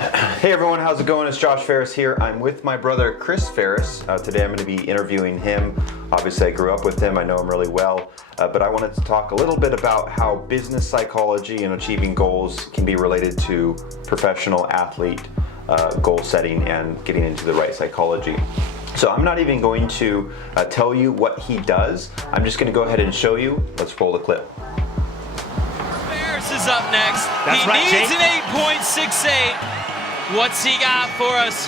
Hey everyone, how's it going? It's Josh Farris here. I'm with my brother Chris Farris. Today I'm going to be interviewing him. Obviously I grew up with him, I know him really well, but I wanted to talk a little bit about how business psychology and achieving goals can be related to professional athlete goal setting and getting into the right psychology. So I'm not even going to tell you what he does. I'm just going to go ahead and show you. Let's roll the clip. Farris is up next. That's he right, needs Jake. an 8.68. What's he got for us?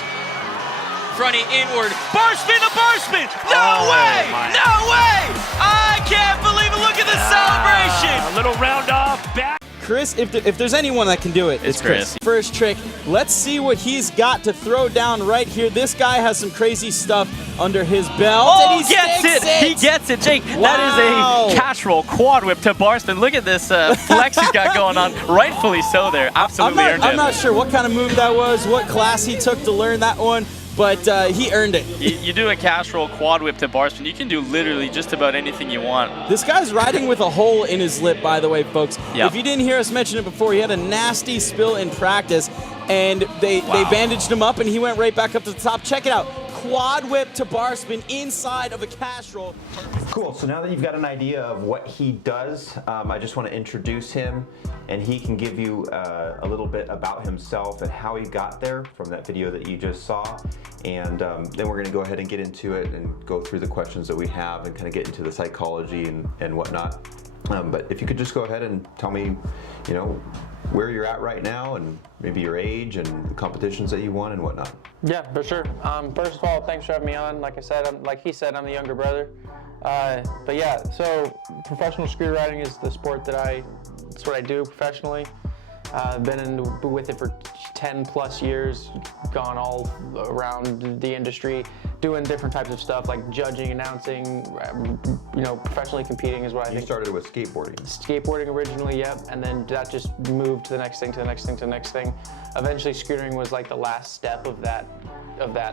Fronting inward. Bar spin to bar spin. No way! My. No way! I can't believe it. Look at the celebration. A little round off back. Chris, if there's anyone that can do it, it's Chris. First trick, let's see what he's got to throw down right here. This guy has some crazy stuff under his belt. Oh, and he gets it. He gets it, Jake. Wow. That is a cash roll quad whip to bar spin. Look at this flex he's got going on. Rightfully so there. Absolutely earned it. I'm not sure what kind of move that was, what class he took to learn that one, but he earned it. You do a cash roll quad whip to bar spin, you can do literally just about anything you want. This guy's riding with a hole in his lip, by the way, folks. Yep. If you didn't hear us mention it before, he had a nasty spill in practice, and they bandaged him up, and he went right back up to the top. Check it out. Quad whip to bar spin inside of a cash roll. Cool, so now that you've got an idea of what he does, I just want to introduce him, and he can give you a little bit about himself and how he got there from that video that you just saw. And then we're going to go ahead and get into it and go through the questions that we have and kind of get into the psychology and whatnot. But if you could just go ahead and tell me, you know, where you're at right now and maybe your age and the competitions that you won and whatnot. Yeah, for sure. First of all, thanks for having me on. Like I said, like he said, I'm the younger brother. But yeah, so professional scooter riding is the sport it's what I do professionally. I've been with it for 10 plus years, gone all around the industry, doing different types of stuff like judging, announcing, professionally competing is what I think. You started with skateboarding. Skateboarding originally, yep, and then that just moved to the next thing, to the next thing, to the next thing. Eventually scootering was like the last step of that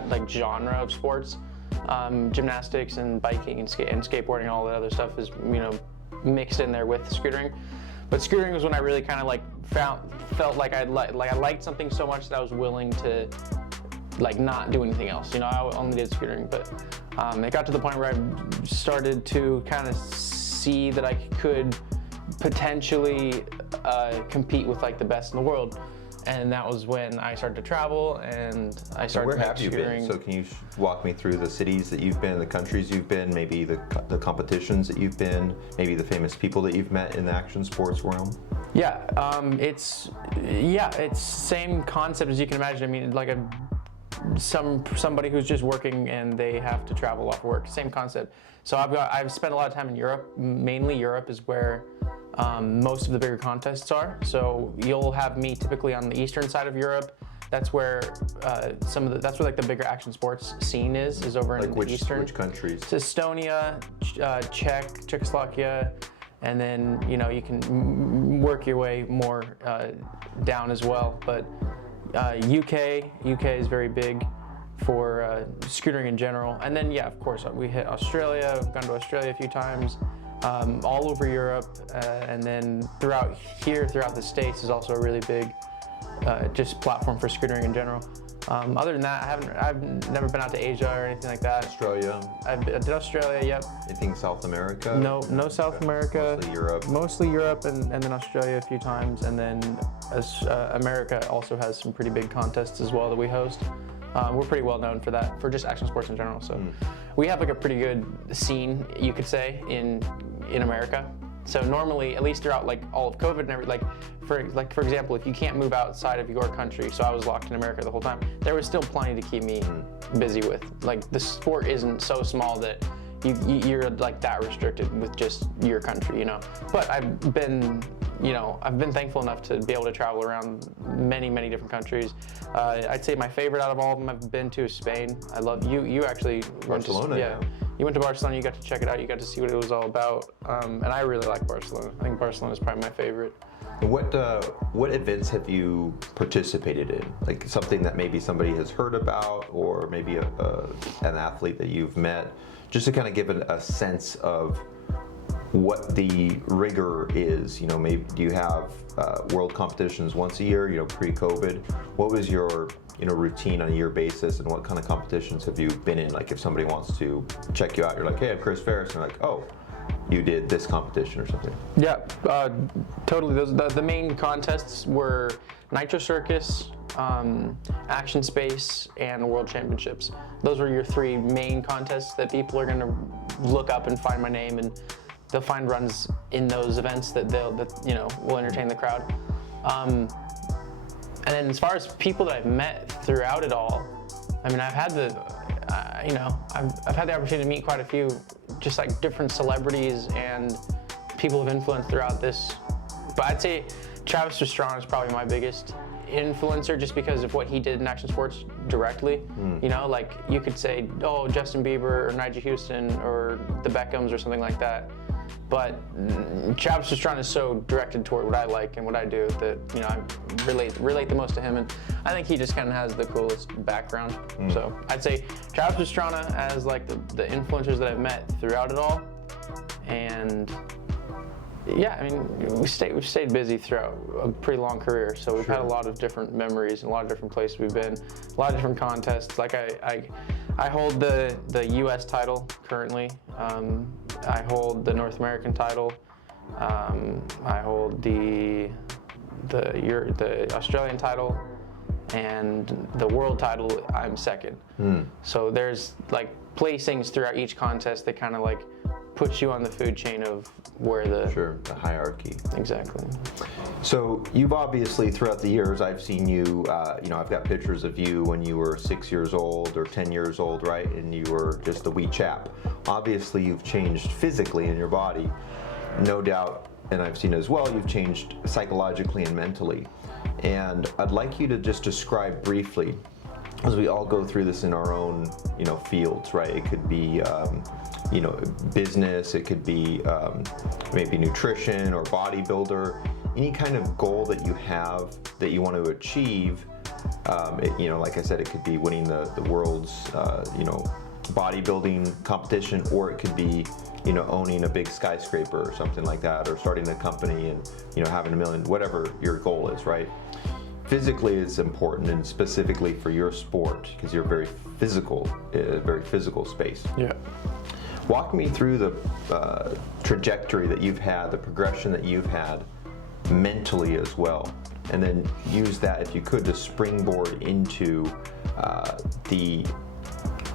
like genre of sports. Gymnastics and biking and skateboarding and all that other stuff is, mixed in there with scootering. But scootering was when I really kind of like felt like I liked something so much that I was willing to like not do anything else. I only did scootering, but it got to the point where I started to kind of see that I could potentially compete with like the best in the world. And that was when I started to travel and I started Where have you scootering. been? So can you walk me through the cities that you've been, the countries you've been, maybe the competitions that you've been, maybe the famous people that you've met in the action sports realm? Yeah, it's same concept as you can imagine. I mean, like somebody who's just working and they have to travel off work. Same concept. So I've spent a lot of time in Europe. Mainly Europe is where most of the bigger contests are. So you'll have me typically on the eastern side of Europe. That's where that's where like the bigger action sports scene is over in the eastern. Which countries? It's Estonia, Czechoslovakia, and then you can work your way more down as well. But UK is very big for scootering in general. And then yeah, of course we hit Australia. I've gone to Australia a few times. All over Europe, and then throughout the States is also a really big just platform for scootering in general. Other than that, I've never been out to Asia or anything like that. Australia? I did Australia, yep. Anything South America? No South America. Mostly Europe and then Australia a few times, and then America also has some pretty big contests as well that we host. We're pretty well known for that, for just action sports in general. So we have like a pretty good scene, you could say, in America. So normally, at least throughout like all of COVID and everything, for example, if you can't move outside of your country, so I was locked in America the whole time, there was still plenty to keep me busy with. Like the sport isn't so small that you're like that restricted with just your country, But I've been thankful enough to be able to travel around many different countries. I'd say my favorite out of all of them I've been to is Spain. I love you actually Barcelona. You went to Barcelona, you got to check it out, you got to see what it was all about. And I really like Barcelona. I think Barcelona is probably my favorite. What events have you participated in? Like something that maybe somebody has heard about, or maybe an athlete that you've met, just to kind of give it a sense of what the rigor is. You know, maybe do you have world competitions once a year, you know, pre-COVID? What was your, you know, routine on a year basis, and what kind of competitions have you been in? Like if somebody wants to check you out, you're like, hey, I'm Chris Farris, and they're like, oh, you did this competition or something. Yeah, totally. The main contests were Nitro Circus, Action Space, and World Championships. Those were your 3 main contests that people are going to look up and find my name, and they'll find runs in those events that you know, will entertain the crowd. And then as far as people that I've met throughout it all, I mean, I've had you know, I've had the opportunity to meet quite a few, just like different celebrities and people of influence throughout this. But I'd say Travis Pastrana is probably my biggest influencer, just because of what he did in action sports directly. You know, like you could say, oh, Justin Bieber or Nigel Houston or the Beckhams or something like that. But Travis Pastrana is so directed toward what I like and what I do that, you know, I relate the most to him, and I think he just kind of has the coolest background. So I'd say Travis Pastrana as like the influencers that I've met throughout it all, and yeah, I mean, we've stayed busy throughout a pretty long career, so we've had a lot of different memories and a lot of different places we've been, a lot of different contests. Like I hold the U.S. title currently. I hold the North American title. I hold the Australian title, and the world title. I'm second. So there's like placings throughout each contest that kind of like puts you on the food chain of where the hierarchy. Exactly. So you've obviously, throughout the years, I've seen you, you know, I've got pictures of you when you were 6 years old or 10 years old, right? And you were just a wee chap. Obviously, you've changed physically in your body, no doubt, and I've seen as well, you've changed psychologically and mentally. And I'd like you to just describe briefly, as we all go through this in our own, you know, fields, right? It could be, you know, business, it could be maybe nutrition or bodybuilder, any kind of goal that you have that you want to achieve. You know, like I said, it could be winning the world's, you know, bodybuilding competition, or it could be, you know, owning a big skyscraper or something like that, or starting a company and, you know, having $1 million, whatever your goal is, right? Physically, it's important, and specifically for your sport, because you're very physical space. Yeah. Walk me through the trajectory that you've had, the progression that you've had mentally as well, and then use that, if you could, to springboard into the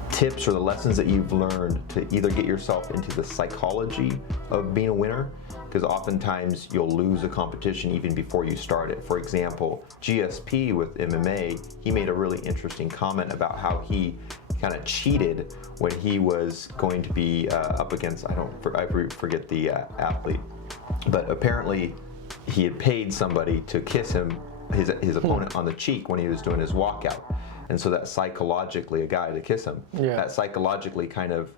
tips or the lessons that you've learned to either get yourself into the psychology of being a winner, because oftentimes you'll lose a competition even before you start it. For example, GSP with MMA, he made a really interesting comment about how he kind of cheated when he was going to be up against, I forget the athlete, but apparently he had paid somebody to kiss him, his opponent, on the cheek when he was doing his walkout. And so that psychologically, a guy to kiss him, that psychologically kind of,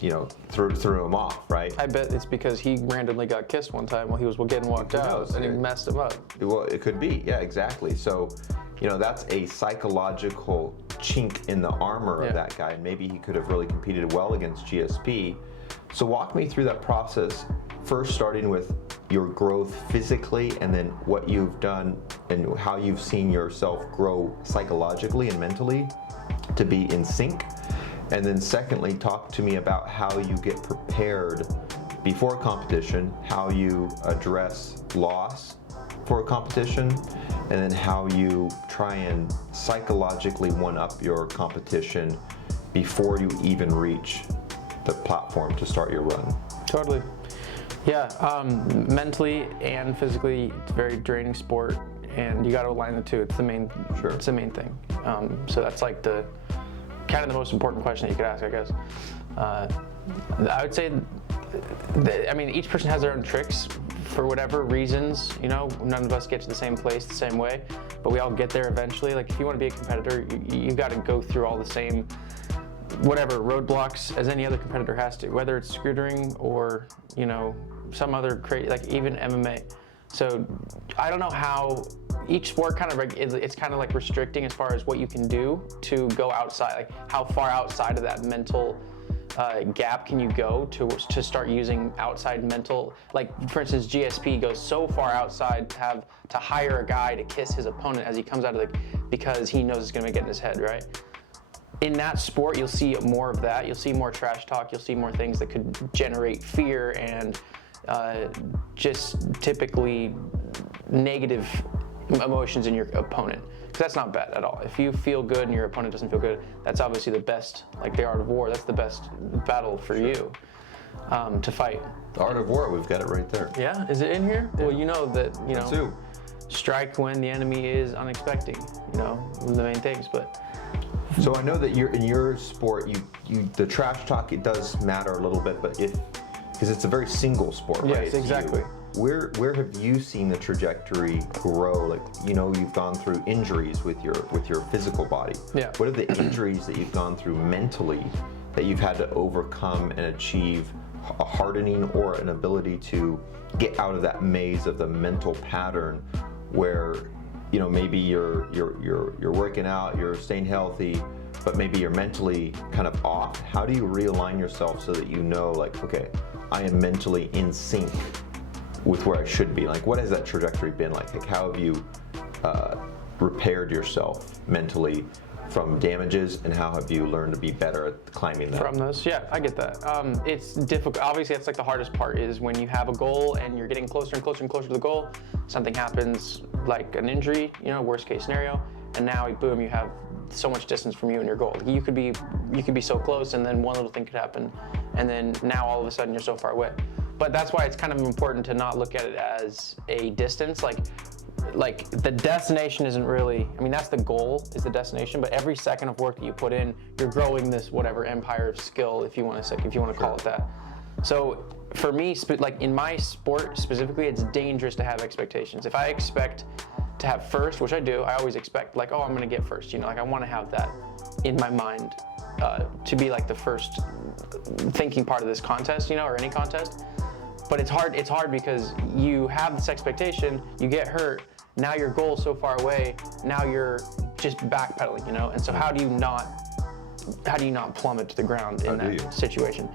you know, threw him off, right? I bet it's because he randomly got kissed one time while he was getting walked out, and he messed him up. Well, it could be, yeah, exactly. So, you know, that's a psychological chink in the armor of that guy, and maybe he could have really competed well against GSP. So walk me through that process, first starting with your growth physically, and then what you've done and how you've seen yourself grow psychologically and mentally to be in sync. And then secondly, talk to me about how you get prepared before a competition, how you address loss for a competition, and then how you try and psychologically one-up your competition before you even reach the platform to start your run. Totally. Yeah, mentally and physically, it's a very draining sport, and you got to align the two. It's the main. It's the main thing. So that's like the kind of the most important question that you could ask, I guess. I would say, I mean, each person has their own tricks for whatever reasons. You know, none of us get to the same place the same way, but we all get there eventually. Like, if you want to be a competitor, you got to go through all the same whatever roadblocks as any other competitor has to, whether it's scootering or, you know, some other crazy, like even MMA. So I don't know how each sport kind of it's kind of like restricting as far as what you can do to go outside, like how far outside of that mental gap can you go to start using outside mental, like for instance GSP goes so far outside to hire a guy to kiss his opponent as he comes out of because he knows it's going to get in his head, right? In that sport, you'll see more of that. You'll see more trash talk. You'll see more things that could generate fear and just typically negative emotions in your opponent. Because that's not bad at all. If you feel good and your opponent doesn't feel good, that's obviously the best, like the art of war, that's the best battle for you to fight. The art of war, we've got it right there. Yeah, is it in here? Yeah. Well, you know that, you know, too. Strike when the enemy is unexpecting, you know, one of the main things, but. So I know that in your sport, the trash talk, it does matter a little bit, but because it's a very single sport, right? Yes, exactly. Where have you seen the trajectory grow? Like, you know, you've gone through injuries with your physical body. Yeah. What are the injuries that you've gone through mentally that you've had to overcome and achieve a hardening or an ability to get out of that maze of the mental pattern where, you know, maybe you're working out, you're staying healthy, but maybe you're mentally kind of off? How do you realign yourself so that you know, like, okay, I am mentally in sync with where I should be? Like, what has that trajectory been like? Like, how have you repaired yourself mentally from damages, and how have you learned to be better at climbing that? From those, yeah, I get that. It's difficult. Obviously, that's like the hardest part is when you have a goal and you're getting closer and closer and closer to the goal. Something happens, like an injury, you know, worst case scenario, and now, boom, you have so much distance from you and your goal. You could be so close, and then one little thing could happen, and then now all of a sudden you're so far away. But that's why it's kind of important to not look at it as a distance. Like the destination isn't really, I mean, that's the goal, is the destination, but every second of work that you put in, you're growing this whatever empire of skill, if you want to call it that. So for me, like in my sport specifically, it's dangerous to have expectations. If I expect to have first, which I do, I always expect like, oh, I'm gonna get first, you know, like I wanna have that in my mind to be like the first thinking part of this contest, you know, or any contest. But it's hard because you have this expectation, you get hurt, now your goal is so far away, now you're just backpedaling, you know? And so how do you not plummet to the ground in that situation?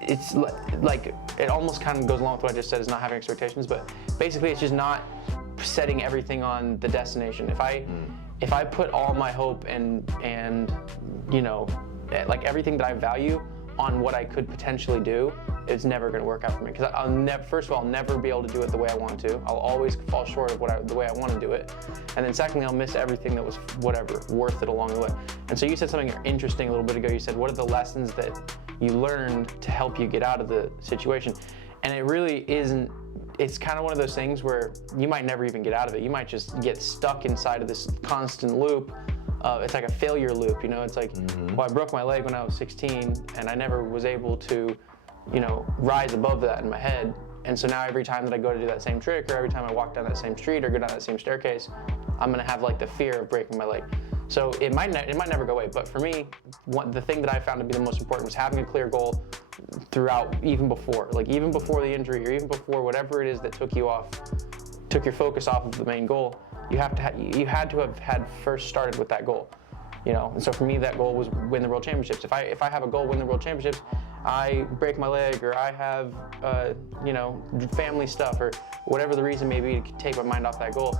It's like, it almost kind of goes along with what I just said, is not having expectations, but basically it's just not setting everything on the destination. If I put all my hope and you know, like everything that I value on what I could potentially do, it's never going to work out for me, because first of all, I'll never be able to do it the way I want to. I'll always fall short of the way I want to do it. And then secondly, I'll miss everything that was worth it along the way. And so you said something interesting a little bit ago. You said, what are the lessons that you learned to help you get out of the situation? And it really isn't, it's kind of one of those things where you might never even get out of it. You might just get stuck inside of this constant loop. It's like a failure loop, you know? It's like, well, I broke my leg when I was 16 and I never was able to, you know, rise above that in my head. And so now every time that I go to do that same trick, or every time I walk down that same street or go down that same staircase, I'm gonna have like the fear of breaking my leg. So it might never go away, but for me, the thing that I found to be the most important was having a clear goal throughout, even before the injury, or even before whatever it is that took your focus off of the main goal. You had to have had first started with that goal, you know. And so for me, that goal was win the world championships. If I have a goal, win the world championships, I break my leg, or I have you know, family stuff, or whatever the reason may be to take my mind off that goal,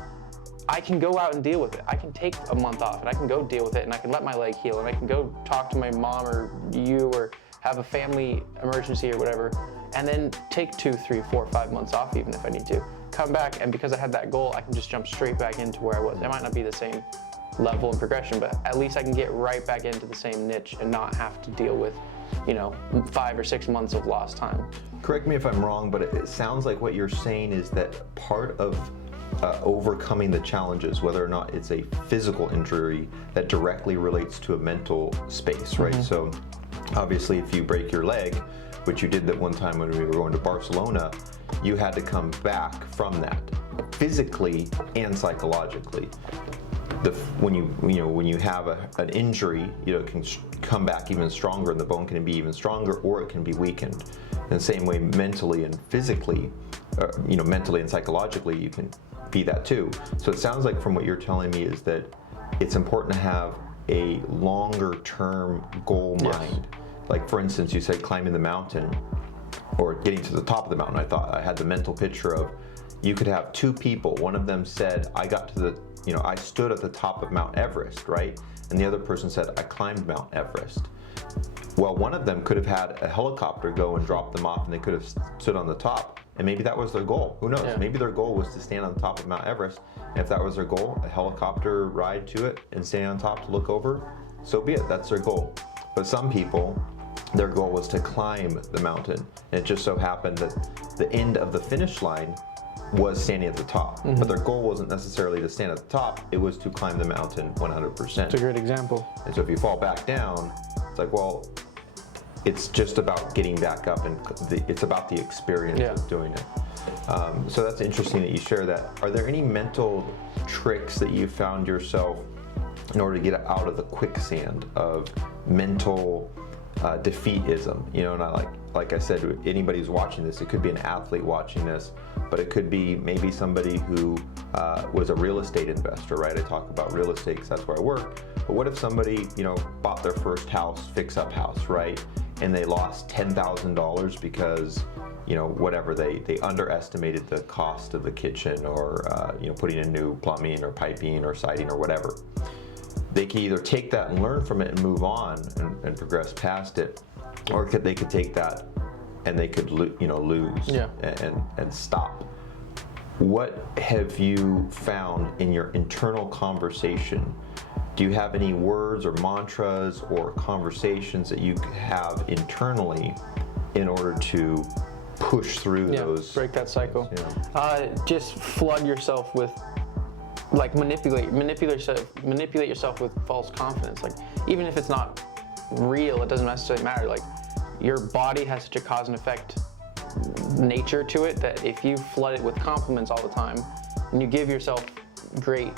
I can go out and deal with it. I can take a month off and I can go deal with it, and I can let my leg heal, and I can go talk to my mom or you, or have a family emergency or whatever, and then take 2, 3, 4, 5 months off even if I need to. Come back, and because I had that goal, I can just jump straight back into where I was. It might not be the same level and progression, but at least I can get right back into the same niche and not have to deal with, you know, 5 or 6 months of lost time. Correct me if I'm wrong, but it sounds like what you're saying is that part of overcoming the challenges, whether or not it's a physical injury that directly relates to a mental space, right? So obviously if you break your leg, which you did that one time when we were going to Barcelona, you had to come back from that physically and psychologically. When you have an injury, you know, it can come back even stronger, and the bone can be even stronger, or it can be weakened. In the same way, mentally and physically, you know, mentally and psychologically, you can be that too. So it sounds like from what you're telling me is that it's important to have a longer term goal mind like for instance, you said climbing the mountain or getting to the top of the mountain. I thought I had the mental picture of you could have two people. One of them said, I got to the, I stood at the top of Mount Everest, right? And the other person said, I climbed Mount Everest. Well, one of them could have had a helicopter go and drop them off, and they could have stood on the top, and maybe that was their goal. Who knows? Yeah. Maybe their goal was to stand on the top of Mount Everest, and if that was their goal, a helicopter ride to it and standing on top to look over, so be it, that's their goal. But some people, their goal was to climb the mountain, and it just so happened that the end of the finish line was standing at the top. But their goal wasn't necessarily to stand at the top, it was to climb the mountain 100%. It's a great example. And so if you fall back down, it's like, well, it's just about getting back up, and it's about the experience of doing it. So that's interesting that you share that. Are there any mental tricks that you found yourself in order to get out of the quicksand of mental defeatism? And like I said, anybody who's watching this, it could be an athlete watching this, but it could be maybe somebody who was a real estate investor, right? I talk about real estate because that's where I work. But what if somebody, bought their first house, fix-up house, right? And they lost $10,000 because, whatever, they underestimated the cost of the kitchen, or, putting in new plumbing or piping or siding or whatever. They can either take that and learn from it and move on and progress past it, or they could take that and they could lose and stop. What have you found in your internal conversation? Do you have any words or mantras or conversations that you have internally in order to push through those? Break that cycle. Yeah. Just flood yourself with, manipulate yourself with false confidence. Like, even if it's not real, it doesn't necessarily matter. Like, your body has such a cause and effect nature to it that if you flood it with compliments all the time, and you give yourself great,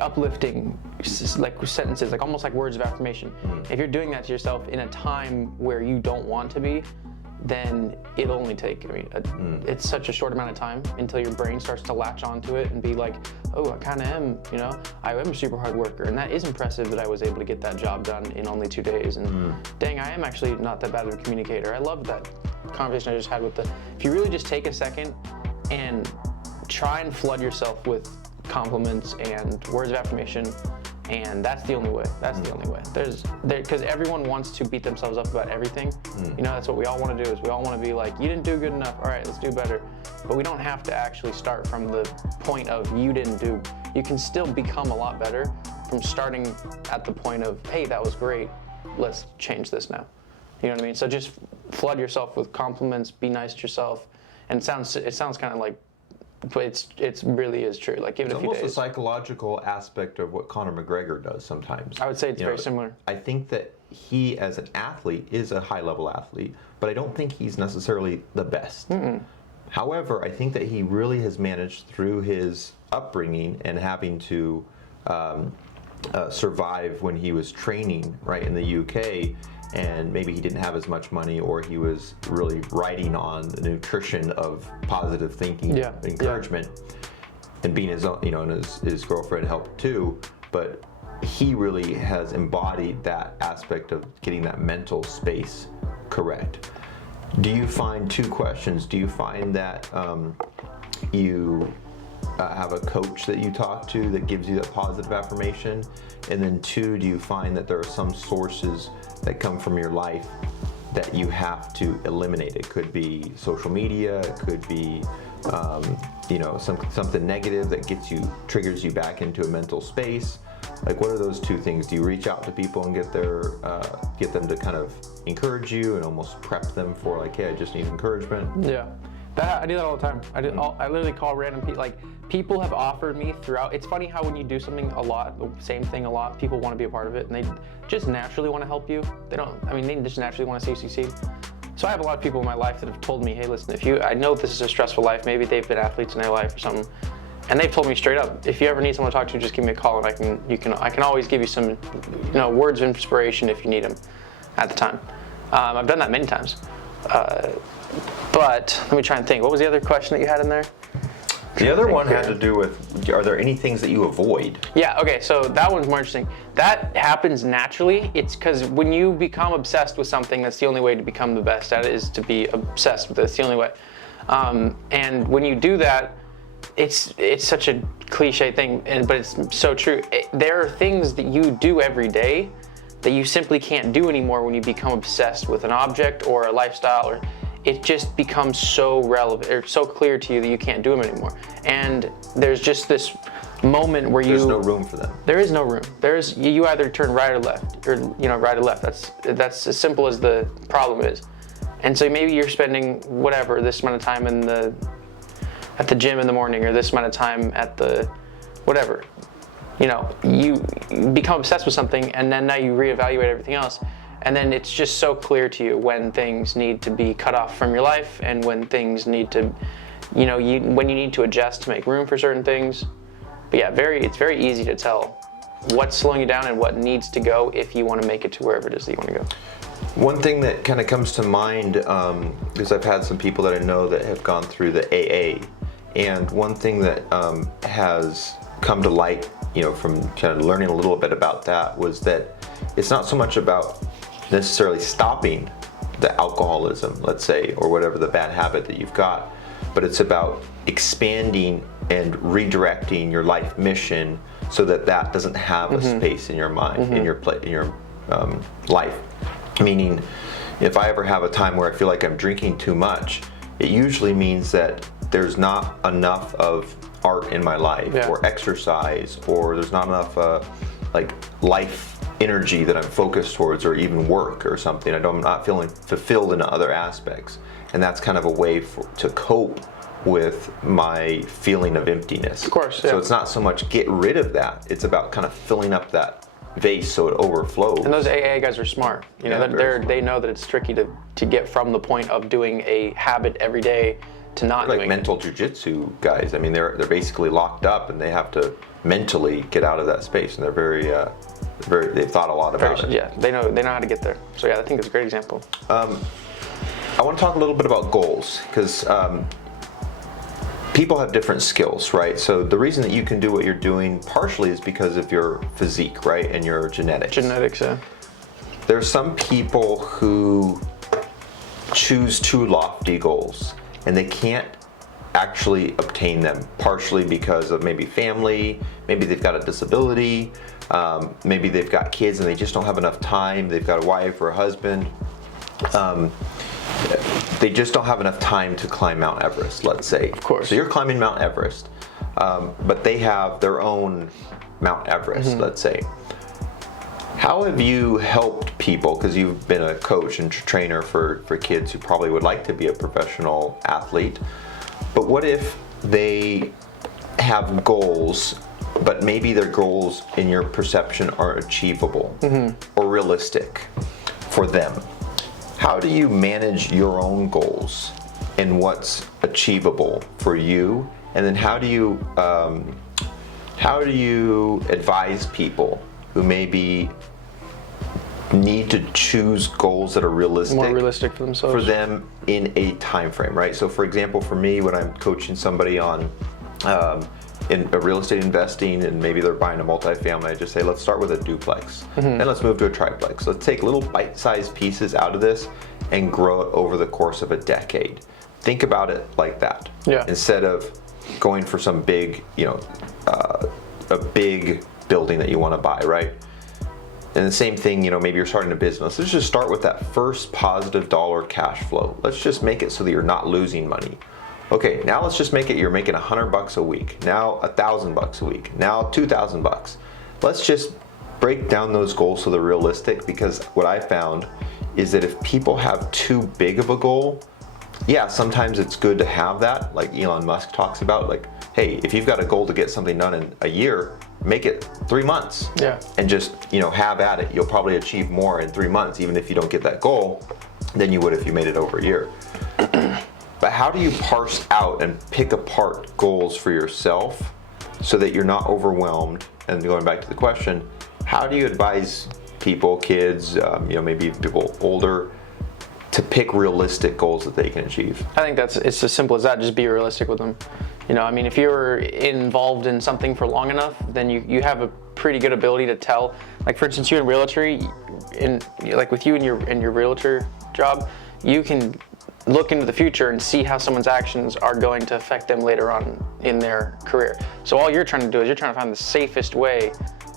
uplifting sentences, almost like words of affirmation. If you're doing that to yourself in a time where you don't want to be, then it'll only take, it's such a short amount of time until your brain starts to latch onto it and be like, oh, I kind of am, I am a super hard worker, and that is impressive that I was able to get that job done in only 2 days, and dang, I am actually not that bad of a communicator. I love that conversation I just had with if you really just take a second and try and flood yourself with compliments and words of affirmation, and that's the only way. That's the only way. Because everyone wants to beat themselves up about everything. That's what we all want to do, is we all want to be like, you didn't do good enough, all right, let's do better. But we don't have to actually start from the point of you can still become a lot better from starting at the point of, hey, that was great, let's change this now. You know what I mean? So just flood yourself with compliments, be nice to yourself, and it sounds kind of like, but it really is true. Like, give it a few days. It's almost a psychological aspect of what Conor McGregor does sometimes. I would say it's very similar. I think that he, as an athlete, is a high-level athlete, but I don't think he's necessarily the best. However, I think that he really has managed through his upbringing and having to survive when he was training right in the UK, and maybe he didn't have as much money, or he was really riding on the nutrition of positive thinking, encouragement, and being his own, and his girlfriend helped too. But he really has embodied that aspect of getting that mental space correct. Do you find, two questions, do you find that you have a coach that you talk to that gives you that positive affirmation? And then two, do you find that there are some sources that come from your life that you have to eliminate? It could be social media, it could be something negative that triggers you back into a mental space. Like, what are those two things? Do you reach out to people and get them to kind of encourage you and almost prep them for, like, hey, I just need encouragement? Yeah, I do that all the time. I literally call random people. Like, people have offered me throughout. It's funny how when you do something a lot, the same thing a lot, people want to be a part of it, and they just naturally want to help you. They just naturally want to see you succeed. So I have a lot of people in my life that have told me, hey, listen, I know this is a stressful life, maybe they've been athletes in their life or something, and they've told me straight up, if you ever need someone to talk to, just give me a call, and I can always give you some, words of inspiration if you need them at the time. I've done that many times. But let me try and think. What was the other question that you had in there? The other one had to do with, are there any things that you avoid? Yeah, okay, so that one's more interesting. That happens naturally. It's because when you become obsessed with something, that's the only way to become the best at it, is to be obsessed with it. It's the only way. And when you do that, it's such a cliche thing, but it's so true. There are things that you do every day that you simply can't do anymore when you become obsessed with an object or a lifestyle, or it just becomes so relevant or so clear to you that you can't do them anymore. And there's just this moment where There's no room for them. There is no room. You either turn right or left, or right or left. That's as simple as the problem is. And so maybe you're spending whatever this amount of time at the gym in the morning, or this amount of time at the whatever. You become obsessed with something, and then now you reevaluate everything else. And then it's just so clear to you when things need to be cut off from your life, and when things need to, when you need to adjust to make room for certain things. But yeah, it's very easy to tell what's slowing you down and what needs to go if you want to make it to wherever it is that you want to go. One thing that kind of comes to mind, because I've had some people that I know that have gone through the AA, and one thing that has come to light, from kind of learning a little bit about that, was that it's not so much about necessarily stopping the alcoholism, let's say, or whatever the bad habit that you've got, but it's about expanding and redirecting your life mission so that that doesn't have a space in your mind, in your life. Meaning, if I ever have a time where I feel like I'm drinking too much, it usually means that there's not enough of art in my life, or exercise, or there's not enough life energy that I'm focused towards, or even work or something. I'm not feeling fulfilled in other aspects, and that's kind of a way to cope with my feeling of emptiness. Of course. Yeah. So it's not so much get rid of that; it's about kind of filling up that vase so it overflows. And those AA guys are smart. They know that it's tricky to get from the point of doing a habit every day to not doing mental jujitsu guys. I mean, they're basically locked up, and they have to mentally get out of that space, and they're very they've thought a lot about it. Yeah, they know how to get there. So yeah, I think it's a great example. I want to talk a little bit about goals, because people have different skills, right? So the reason that you can do what you're doing partially is because of your physique, right, and your genetics. Genetics, yeah. There's some people who choose too lofty goals, and they can't actually obtain them, partially because of maybe family, maybe they've got a disability, maybe they've got kids and they just don't have enough time, they've got a wife or a husband, they just don't have enough time to climb Mount Everest, let's say. Of course. So you're climbing Mount Everest, but they have their own Mount Everest, let's say. How have you helped people, because you've been a coach and trainer for kids who probably would like to be a professional athlete, but what if they have goals, but maybe their goals in your perception are achievable or realistic for them? How do you manage your own goals and what's achievable for you? And then how do you advise people who maybe need to choose goals that are realistic, more realistic for themselves, for them in a time frame, right? So for example, for me, when I'm coaching somebody on in a real estate investing, and maybe they're buying a multifamily, I just say, let's start with a duplex, and let's move to a triplex. Let's take little bite-sized pieces out of this and grow it over the course of a decade. Think about it like that, instead of going for some big, a big building that you want to buy, right? And the same thing, maybe you're starting a business. Let's just start with that first positive dollar cash flow. Let's just make it so that you're not losing money. Okay, now let's just make it you're making $100 a week. Now $1,000 a week. Now $2,000. Let's just break down those goals so they're realistic, because what I found is that if people have too big of a goal, yeah, sometimes it's good to have that, like Elon Musk talks about, like, hey, if you've got a goal to get something done in a year, make it 3 months, and just have at it. You'll probably achieve more in 3 months, even if you don't get that goal, than you would if you made it over a year. But how do you parse out and pick apart goals for yourself so that you're not overwhelmed? And going back to the question, how do you advise people, kids, maybe people older, to pick realistic goals that they can achieve? I think it's as simple as that. Just be realistic with them. You know, I mean, if you're involved in something for long enough, then you have a pretty good ability to tell. Like, for instance, you in realtor, with you in your realtor job, you can look into the future and see how someone's actions are going to affect them later on in their career. So all you're trying to do is you're trying to find the safest way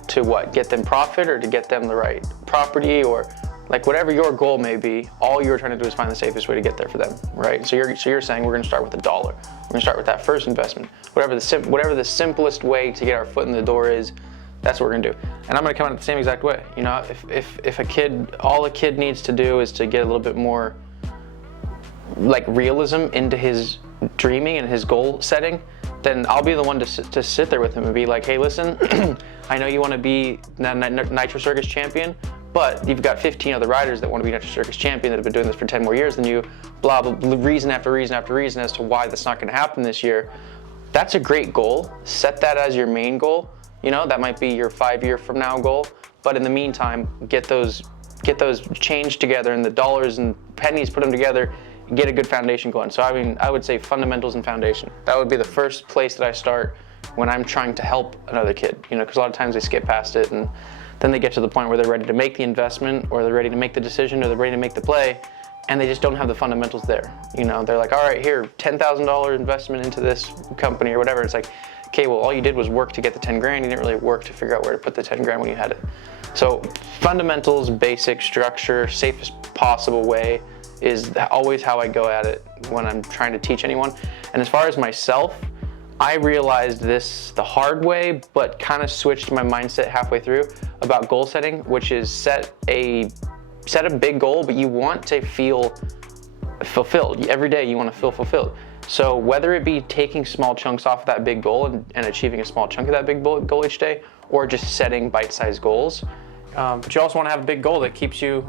to get them profit, or to get them the right property, or like whatever your goal may be. All you're trying to do is find the safest way to get there for them, right? So you're saying we're going to start with $1. We're going to start with that first investment. Whatever the simplest way to get our foot in the door is, that's what we're going to do. And I'm going to come out the same exact way. You know, if a kid, all a kid needs to do is to get a little bit more like realism into his dreaming and his goal setting, then I'll be the one to sit there with him and be like, hey, listen, I know you want to be Nitro Circus champion, but you've got 15 other riders that want to be Nitro Circus champion that have been doing this for 10 more years than you, blah, blah, blah, reason after reason after reason as to why that's not going to happen this year. That's a great goal. Set that as your main goal. You know, that might be your 5-year from now goal. But in the meantime, get those changed together, and the dollars and pennies, put them together, and get a good foundation going. So I mean, I would say fundamentals and foundation. That would be the first place that I start when I'm trying to help another kid. You know, because a lot of times they skip past it, and then they get to the point where they're ready to make the investment, or they're ready to make the decision, or they're ready to make the play, and they just don't have the fundamentals there. You know, they're like, all right, here, $10,000 investment into this company or whatever. It's like, okay, well, all you did was work to get the 10 grand. You didn't really work to figure out where to put the 10 grand when you had it. So fundamentals, basic structure, safest possible way is always how I go at it when I'm trying to teach anyone. And as far as myself, I realized this the hard way, but kind of switched my mindset halfway through about goal setting, which is set a big goal, but you want to feel fulfilled. Every day you want to feel fulfilled. So whether it be taking small chunks off of that big goal and achieving a small chunk of that big goal each day, or just setting bite-sized goals. But you also want to have a big goal that keeps you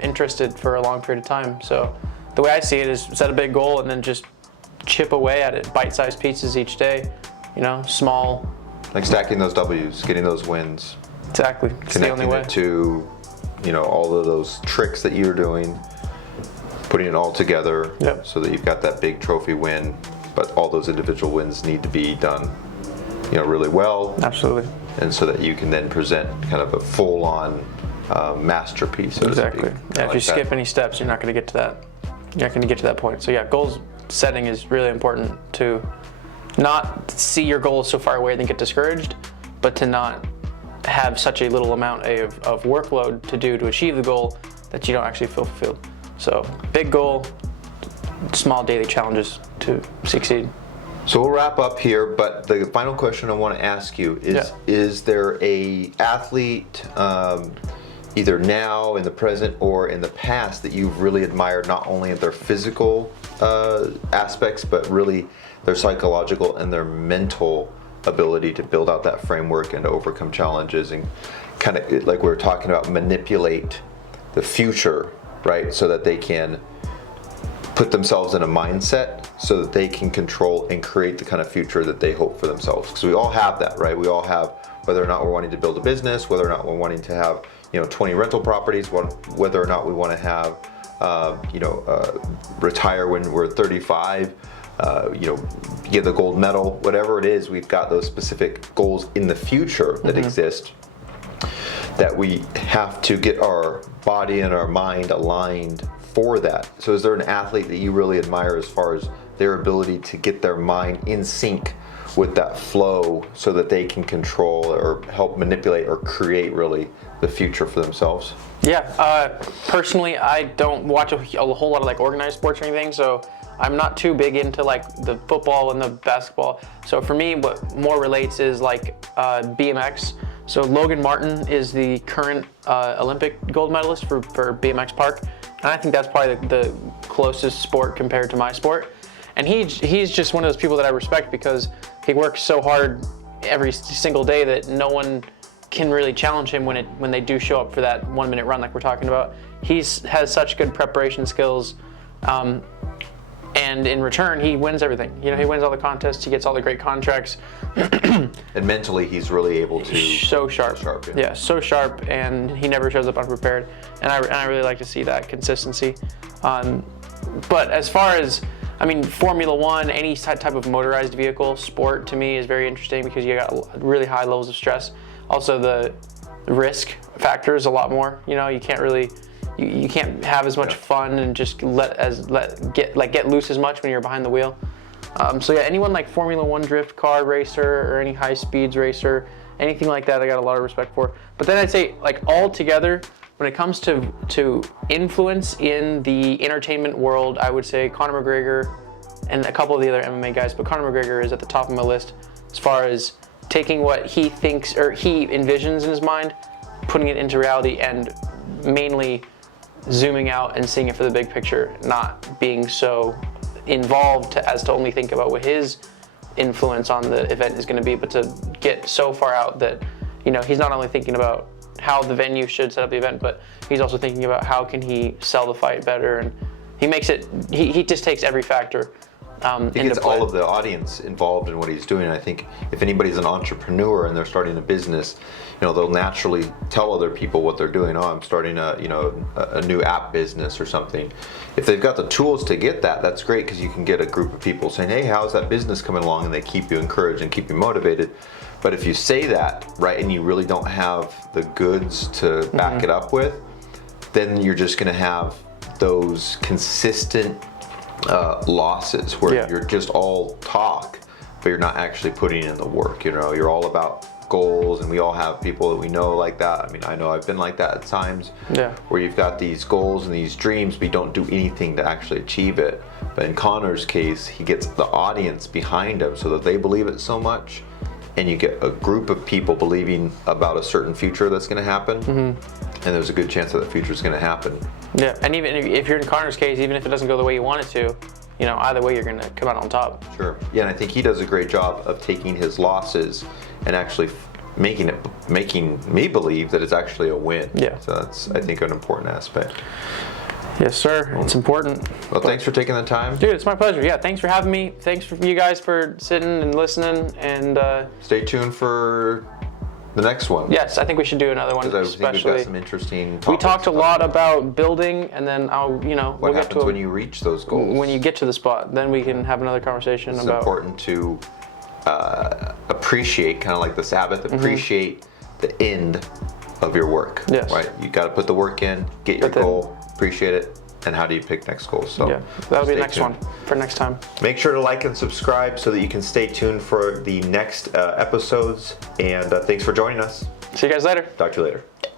interested for a long period of time. So the way I see it is set a big goal and then just chip away at it, bite-sized pieces each day, you know, small. Like stacking those W's, getting those wins. Exactly, it's the only way. Connecting it to, you know, all of those tricks that you're doing, putting it all together, yep, so that you've got that big trophy win, but all those individual wins need to be done, you know, really well. Absolutely. And so that you can then present kind of a full-on masterpiece. So exactly. Yeah, if you skip that. any steps, you're not going to get to that. You're not going to get to that point. So yeah, goals setting is really important, to not see your goals so far away and then get discouraged, but to not have such a little amount of workload to do to achieve the goal that you don't actually feel fulfilled. So big goal, small daily challenges to succeed. So we'll wrap up here, but the final question I want to ask you is, is there a athlete, either now, in the present, or in the past, that you've really admired, not only in their physical aspects, but really their psychological and their mental ability to build out that framework and to overcome challenges and kind of, like we were talking about, manipulate the future, right? So that they can put themselves in a mindset so that they can control and create the kind of future that they hope for themselves. Because we all have that, right? We all have, whether or not we're wanting to build a business, whether or not we're wanting to have, you know, 20 rental properties, whether or not we want to have, retire when we're 35, you know, get the gold medal, whatever it is, we've got those specific goals in the future that exist, that we have to get our body and our mind aligned for that. So is there an athlete that you really admire as far as their ability to get their mind in sync with that flow so that they can control or help manipulate or create really the future for themselves? Yeah, personally, I don't watch a whole lot of like organized sports or anything, so I'm not too big into like the football and the basketball. So for me, what more relates is like BMX. So Logan Martin is the current Olympic gold medalist for BMX park. And I think that's probably the closest sport compared to my sport. And he's just one of those people that I respect because he works so hard every single day that no one can really challenge him when they do show up for that 1 minute run like we're talking about. He has such good preparation skills, and in return he wins everything. You know, he wins all the contests, he gets all the great contracts. And mentally, he's really able to. So sharp. Yeah. So sharp, and he never shows up unprepared. And I really like to see that consistency. But as far as, I mean, Formula One, any type of motorized vehicle sport to me is very interesting because you got really high levels of stress. Also, the risk factor is a lot more. You know, you can't really, you can't have as much fun and just get loose as much when you're behind the wheel. So yeah, anyone like Formula One drift car racer or any high speeds racer, anything like that, I got a lot of respect for. But then I'd say, like, all together, when it comes to influence in the entertainment world, I would say Conor McGregor and a couple of the other MMA guys, but Conor McGregor is at the top of my list as far as taking what he thinks or he envisions in his mind, putting it into reality, and mainly zooming out and seeing it for the big picture, not being so involved as to only think about what his influence on the event is going to be, but to get so far out that, you know, he's not only thinking about how the venue should set up the event, but he's also thinking about how can he sell the fight better, and he makes it, he just takes every factor He gets all of the audience involved in what he's doing. I think if anybody's an entrepreneur and they're starting a business, you know, they'll naturally tell other people what they're doing. Oh, I'm starting a new app business or something. If they've got the tools to get that, that's great, because you can get a group of people saying, hey, how's that business coming along? And they keep you encouraged and keep you motivated. But if you say that, right, and you really don't have the goods to back it up with, then you're just going to have those consistent losses where you're just all talk, but you're not actually putting in the work. You know, you're all about goals, and we all have people that we know like that. I mean, I know I've been like that at times, where you've got these goals and these dreams, but you don't do anything to actually achieve it. But in Conor's case, he gets the audience behind him so that they believe it so much, and you get a group of people believing about a certain future that's going to happen, and there's a good chance that the future is going to happen. Yeah, and even if you're in Conor's case, even if it doesn't go the way you want it to, you know, either way you're going to come out on top. Sure. Yeah, and I think he does a great job of taking his losses and actually making me believe that it's actually a win. Yeah. So that's, I think, an important aspect. Yes, sir. It's important. Well, thanks for taking the time. Dude, it's my pleasure. Yeah, thanks for having me. Thanks for you guys for sitting and listening. And stay tuned for the next one. Yes, I think we should do another one. Because I think we've got some interesting topics. We talked a lot about building, and then what happens when you reach those goals? When you get to the spot, then we can have another conversation about. It's important to appreciate, kind of like the Sabbath, appreciate the end of your work. Yes. Right. You got to put the work in, get your goal, appreciate it, and how do you pick next goals? So yeah, that'll be the next one for next time. Make sure to like and subscribe so that you can stay tuned for the next episodes. And thanks for joining us. See you guys later. Talk to you later.